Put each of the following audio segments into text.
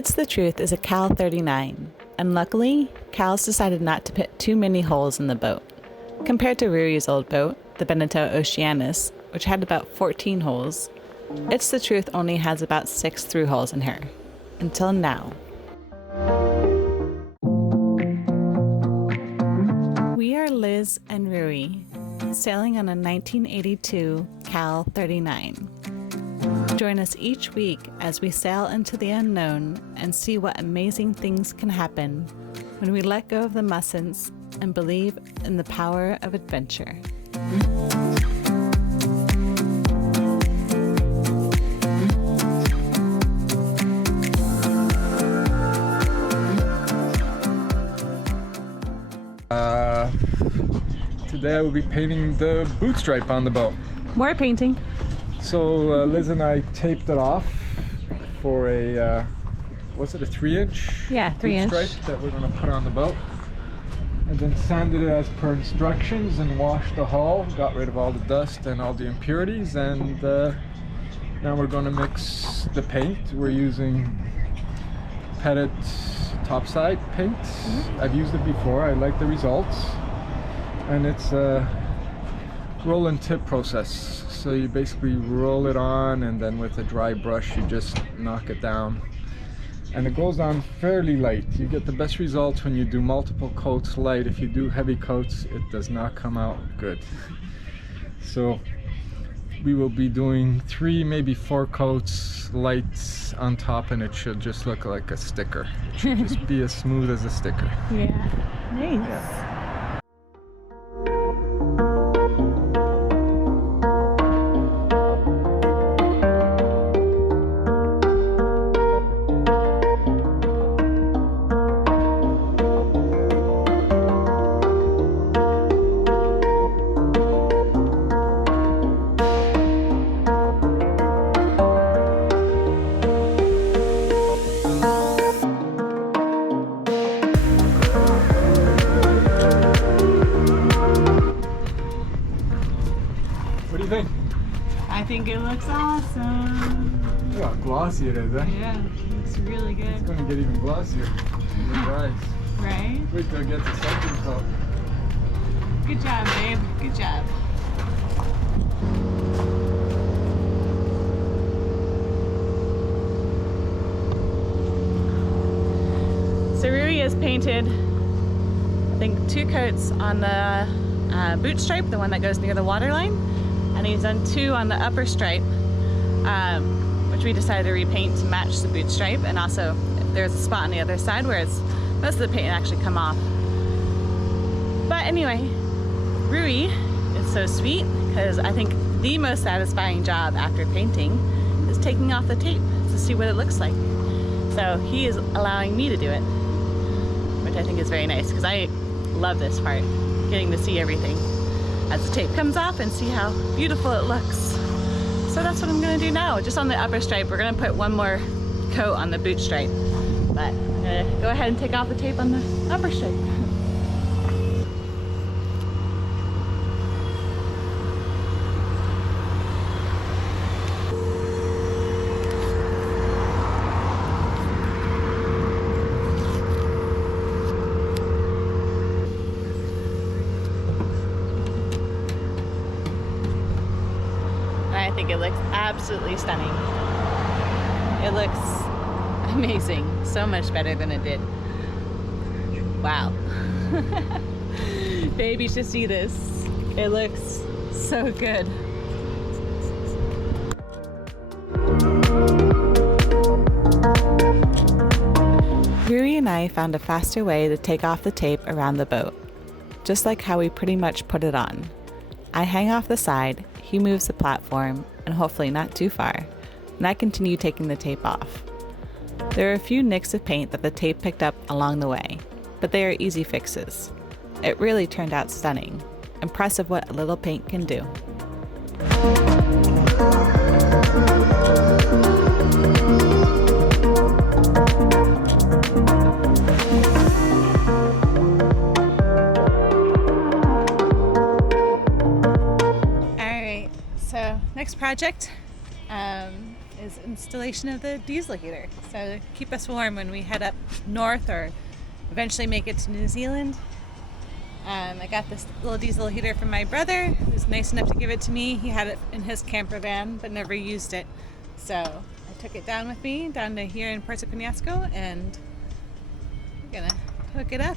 It's the Truth is a Cal 39, and luckily, Cal's decided not to put too many holes in the boat. Compared to Rui's old boat, the Beneteau Oceanus, which had about 14 holes, It's the Truth only has about 6 through holes in her. Until now. We are Liz and Rui, sailing on a 1982 Cal 39. Join us each week as we sail into the unknown and see what amazing things can happen when we let go of the mustn'ts and believe in the power of adventure. Today I will be painting the boot stripe on the boat. More painting. So Liz and I taped it off for a, was it a 3-inch? Yeah, 3-inch. Stripe that we're going to put on the boat. And then sanded it as per instructions and washed the hull, got rid of all the dust and all the impurities, and now we're going to mix the paint. We're using Pettit topside paint. I've used it before, I like the results. And it's a roll and tip process. So you basically roll it on, and then with a dry brush you just knock it down. And it goes on fairly light. You get the best results when you do multiple coats light. If you do heavy coats, it does not come out good. So we will be doing 3, maybe 4 coats light on top, and it should just look like a sticker. It should just be as smooth as a sticker. Yeah, nice. Yeah. What do you think? I think it looks awesome. Look how glossy it is, eh? Yeah, it looks really good. It's going to get even glossier when it dries. Right? Wait till it gets a second coat. Good job, babe. Good job. So Rui has painted, I think, 2 coats on the boot stripe, the one that goes near the waterline, and he's done 2 on the upper stripe, which we decided to repaint to match the boot stripe, and also there's a spot on the other side where most of the paint actually come off. But anyway, Rui is so sweet because I think the most satisfying job after painting is taking off the tape to see what it looks like. So he is allowing me to do it, which I think is very nice because I love this part, getting to see everything as the tape comes off and see how beautiful it looks. So that's what I'm gonna do now. Just on the upper stripe, we're gonna put 1 more coat on the boot stripe, but I'm gonna go ahead and take off the tape on the upper stripe. I think it looks absolutely stunning. It looks amazing. So much better than it did. Wow. Babe, you should see this. It looks so good. Rui and I found a faster way to take off the tape around the boat, just like how we pretty much put it on. I hang off the side, he moves the platform, and hopefully not too far, and I continue taking the tape off. There are a few nicks of paint that the tape picked up along the way, but they are easy fixes. It really turned out stunning. Impressive what a little paint can do. Next project his installation of the diesel heater. So to keep us warm when we head up north or eventually make it to New Zealand. I got this little diesel heater from my brother, who was nice enough to give it to me. He had it in his camper van, but never used it. So I took it down with me, down to here in Puerto Penasco, and we're gonna hook it up.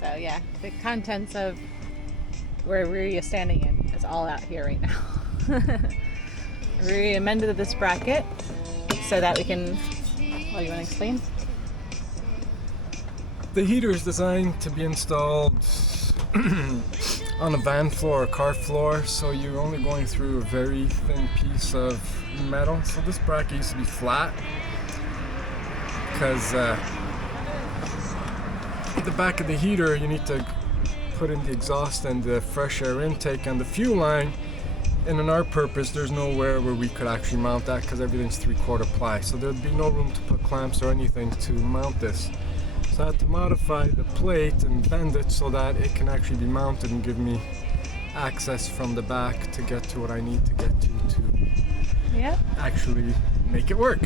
So yeah, the contents of where Rui is standing in is all out here right now. Rui amended this bracket so that we can, well, you want to explain? The heater is designed to be installed on a van floor or car floor, so you're only going through a very thin piece of metal. So this bracket used to be flat because at the back of the heater you need to put in the exhaust and the fresh air intake and the fuel line, and in our purpose there's nowhere where we could actually mount that because everything's 3/4 ply, so there'd be no room to put clamps or anything to mount this. So I had to modify the plate and bend it so that it can actually be mounted and give me access from the back to get to what I need to get to actually make it work.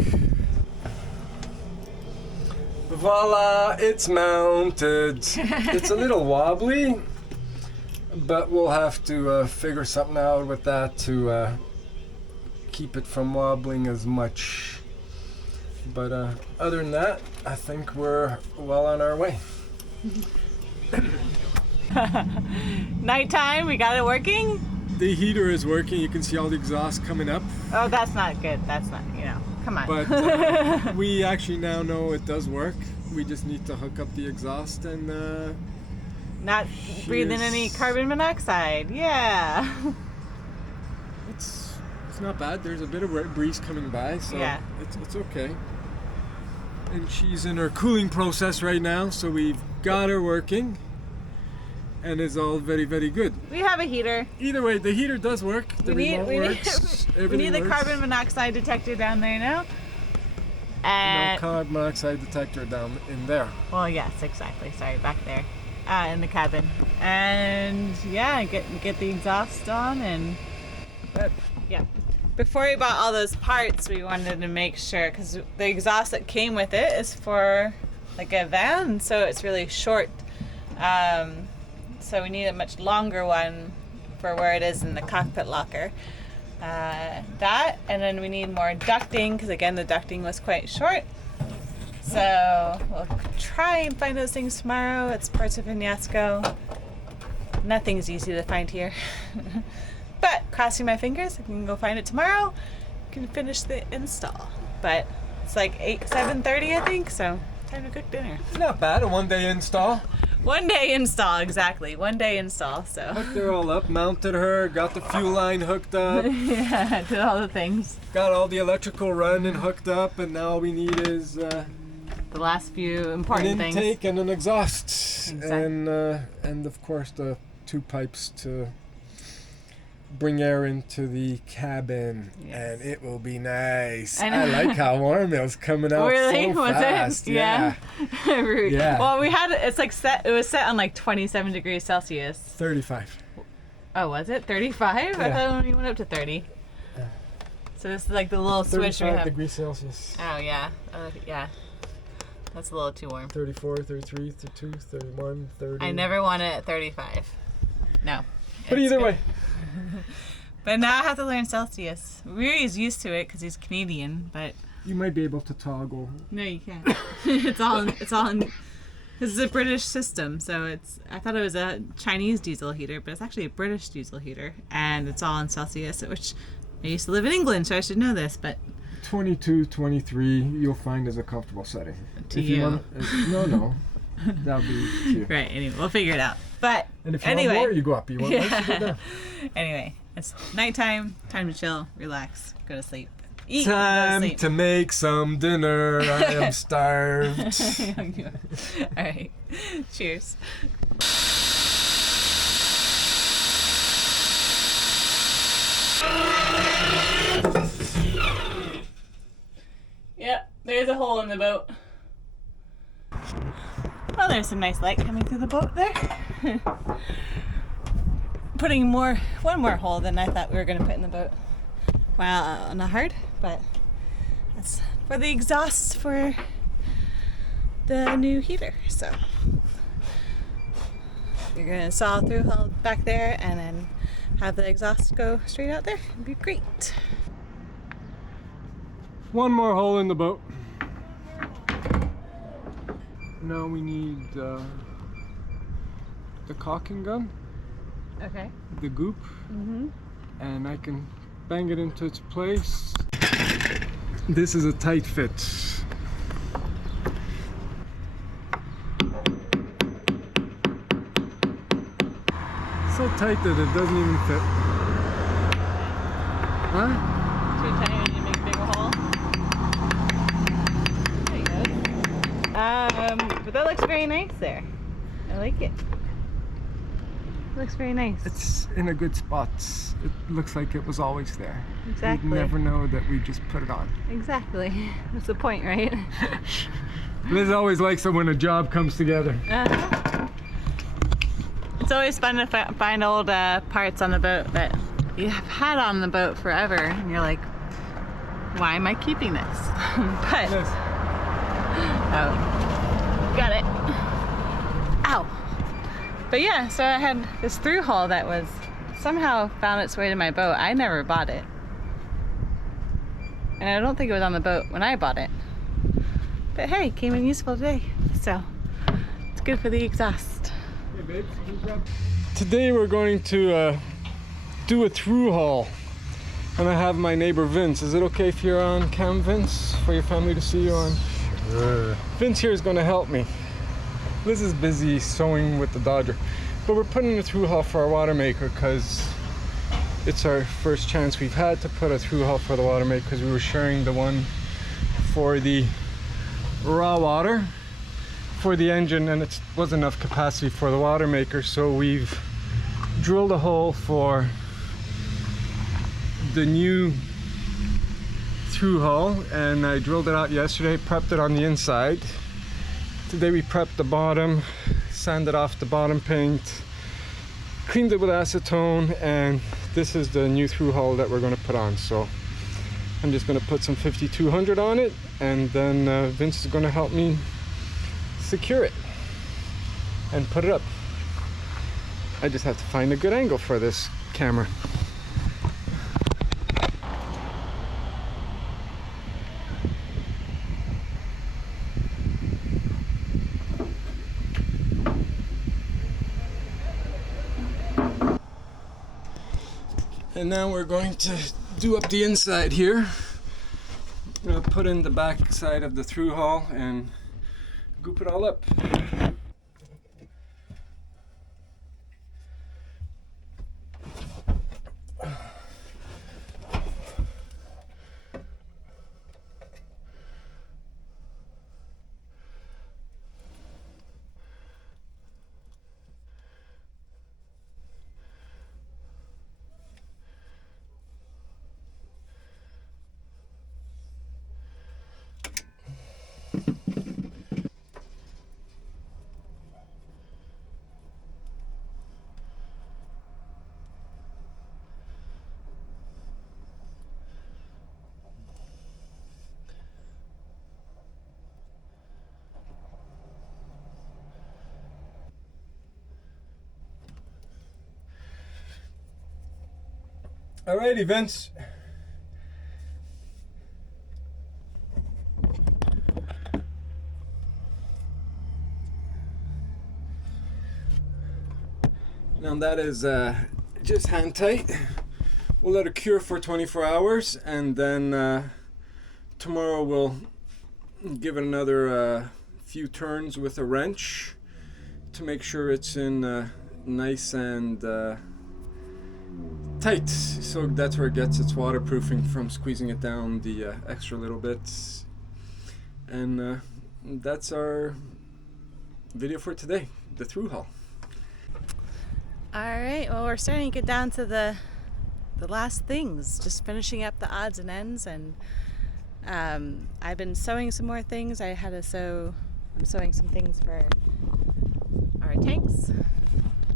Voila, it's mounted. It's a little wobbly, but we'll have to figure something out with that to keep it from wobbling as much. But other than that, I think we're well on our way. Nighttime, we got it working? The heater is working. You can see all the exhaust coming up. Oh, that's not good. That's not, come on. But we actually now know it does work. We just need to hook up the exhaust and not breathing any carbon monoxide. Yeah. It's not bad. There's a bit of breeze coming by, so yeah. It's okay. And she's in her cooling process right now, so we've got her working, and it's all very, very good. We have a heater. Either way, the heater does work. The remote works. We need the works. carbon monoxide detector down there now. And no carbon monoxide detector down in there. Well, yes, exactly. Sorry, back there, in the cabin. And yeah, get the exhaust on and yeah. Before we bought all those parts, we wanted to make sure, because the exhaust that came with it is for like a van, so it's really short. So we need a much longer one for where it is in the cockpit locker. That, and then we need more ducting, because again the ducting was quite short. So we'll try and find those things tomorrow. It's Puerto Penasco. Nothing's easy to find here. But crossing my fingers, I can go find it tomorrow. Can finish the install. But it's like 7:30, I think, so time to cook dinner. It's not bad, a one-day install. One day install, exactly. One day install, so. Hooked her all up, mounted her, got the fuel line hooked up. Yeah, did all the things. Got all the electrical running hooked up, and now all we need is the last few important an things. intake and an exhaust. Exactly. And of course the 2 pipes to bring air into the cabin, yes. And it will be nice. I like how warm it was coming out. Really? So Was fast. it? Yeah. Yeah. Well, we had it's like set. It was set on like 27 degrees Celsius. 35. Oh, was it 35? I Yeah. thought it only went up to 30. Yeah. So this is like the little switch we 35 have. degrees Celsius. Oh yeah. Yeah. That's a little too warm. 34, 33, 32, 31, 30. I never want it at 35. No. But It's either good. way. But now I have to learn Celsius. Ruri's used to it because he's Canadian, but You might be able to toggle. no, you can't. It's all in. This is a British system, so it's. I thought it was a Chinese diesel heater, but it's actually a British diesel heater, and it's all in Celsius. Which I used to live in England, so I should know this, but 22, 23, you'll find is a comfortable setting. To if you. No. That'll be to you. right. Anyway, we'll figure it out. But And if you anyway, want more, you go up. You want less, you go down. Anyway, it's nighttime. Time to chill, relax, go to sleep, eat, go to Time sleep. to make some dinner. I am starved. All right. Cheers. Yep, there's a hole in the boat. Oh, there's some nice light coming through the boat there. Put putting one more hole than I thought we were going to put in the boat. Well, not hard, but that's for the exhaust for the new heater. So you're going to saw through hole back there and then have the exhaust go straight out there. It'd be great. One more hole in the boat. Now we need the caulking gun, Okay. the goop, and I can bang it into its place. This is a tight fit. So tight that it doesn't even fit. Huh? Too tiny to make a bigger hole. There you go. But that looks very nice there. I like it. Looks very nice. It's in a good spot. It looks like it was always there. Exactly. You'd never know that we just put it on. Exactly. That's the point, right? Liz always likes it when a job comes together. It's always fun to find old parts on the boat that you have had on the boat forever, and you're like, why am I keeping this? But Liz. oh, got it. Ow. But yeah, so I had this through hull that was somehow found its way to my boat. I never bought it, and I don't think it was on the boat when I bought it. But hey, it came in useful today, so it's good for the exhaust. Hey babes, can you grab... Today we're going to do a through haul, and I have my neighbor Vince. Is it okay if you're on cam, Vince, for your family to see you on? Sure. Vince here is going to help me. Liz is busy sewing with the Dodger, but we're putting a through hull for our water maker because it's our first chance we've had to put a through hull for the water maker, because we were sharing the one for the raw water for the engine, and it wasn't enough capacity for the water maker, so we've drilled a hole for the new through hull, and I drilled it out yesterday, prepped it on the inside. Today we prepped the bottom, sanded off the bottom paint, cleaned it with acetone, and this is the new through hull that we're going to put on. So I'm just going to put some 5200 on it, and then Vince is going to help me secure it and put it up. I just have to find a good angle for this camera. And now we're going to do up the inside here. I'm going to put in the back side of the through hull and goop it all up. Alrighty, Vince. Now that is just hand tight. We'll let it cure for 24 hours, and then tomorrow we'll give it another few turns with a wrench to make sure it's in nice and tight, so that's where it gets its waterproofing from squeezing it down the extra little bits. And that's our video for today, the through hull. Alright, well, we're starting to get down to the last things, just finishing up the odds and ends, and I've been sewing some more things. I'm sewing some things for our tanks,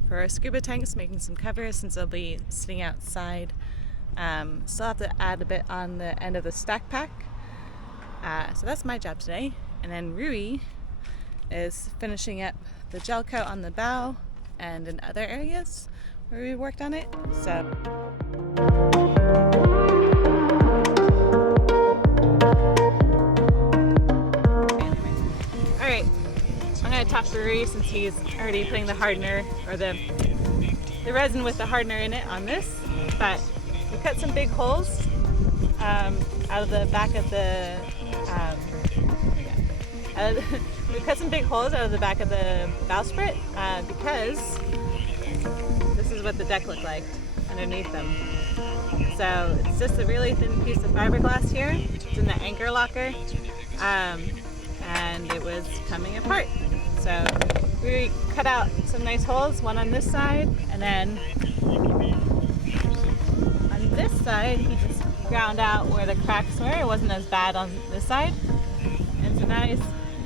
for our scuba tanks, making some covers since they'll be sitting outside. Still have to add a bit on the end of the stack pack. So that's my job today. And then Rui is finishing up the gel coat on the bow and in other areas where we worked on it. So alright, I'm gonna talk to Rui since he's already putting the hardener or the resin with the hardener in it on this. But we cut some big holes out of the back of the we cut some big holes out of the back of the bowsprit because this is what the deck looked like underneath them. So it's just a really thin piece of fiberglass here. It's in the anchor locker, and it was coming apart. So we cut out some nice holes, one on this side, and then on this side he just ground out where the cracks were. It wasn't as bad on this side, and so now he's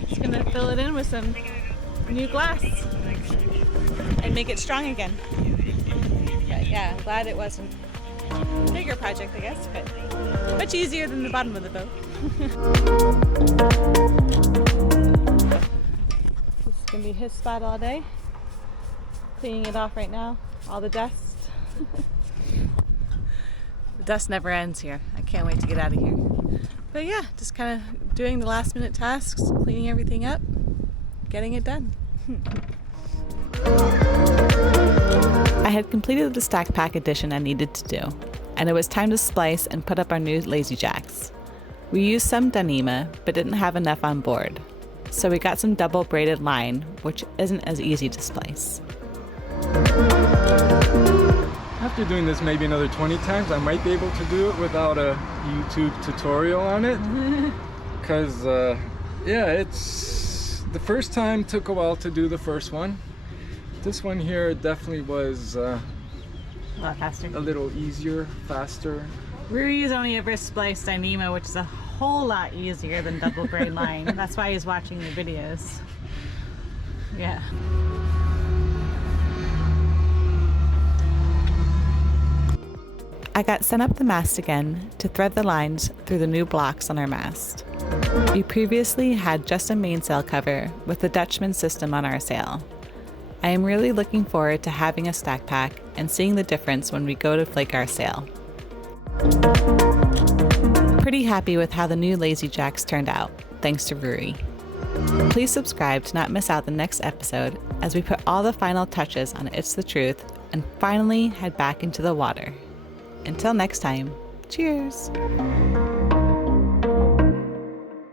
just gonna fill it in with some new glass and make it strong again. But yeah, I'm glad it wasn't a bigger project, I guess, but much easier than the bottom of the boat. This is gonna be his spot all day. Cleaning it off right now, all the dust. The dust never ends here. I can't wait to get out of here. But yeah, just kind of doing the last minute tasks, cleaning everything up, getting it done. I had completed the stack pack addition I needed to do, and it was time to splice and put up our new Lazy Jacks. We used some Dyneema, but didn't have enough on board, so we got some double braided line, which isn't as easy to splice. After doing this maybe another 20 times, I might be able to do it without a YouTube tutorial on it. Because, yeah, it's... The first time took a while to do the first one. This one here definitely was A lot faster. a little easier, faster. Rui's only ever spliced Dyneema, which is a whole lot easier than double braid line. That's why he's watching the videos. Yeah. I got sent up the mast again to thread the lines through the new blocks on our mast. We previously had just a mainsail cover with the Dutchman system on our sail. I am really looking forward to having a stack pack and seeing the difference when we go to flake our sail. Pretty happy with how the new Lazy Jacks turned out, thanks to Rui. Please subscribe to not miss out the next episode as we put all the final touches on It's the Truth and finally head back into the water. Until next time, cheers!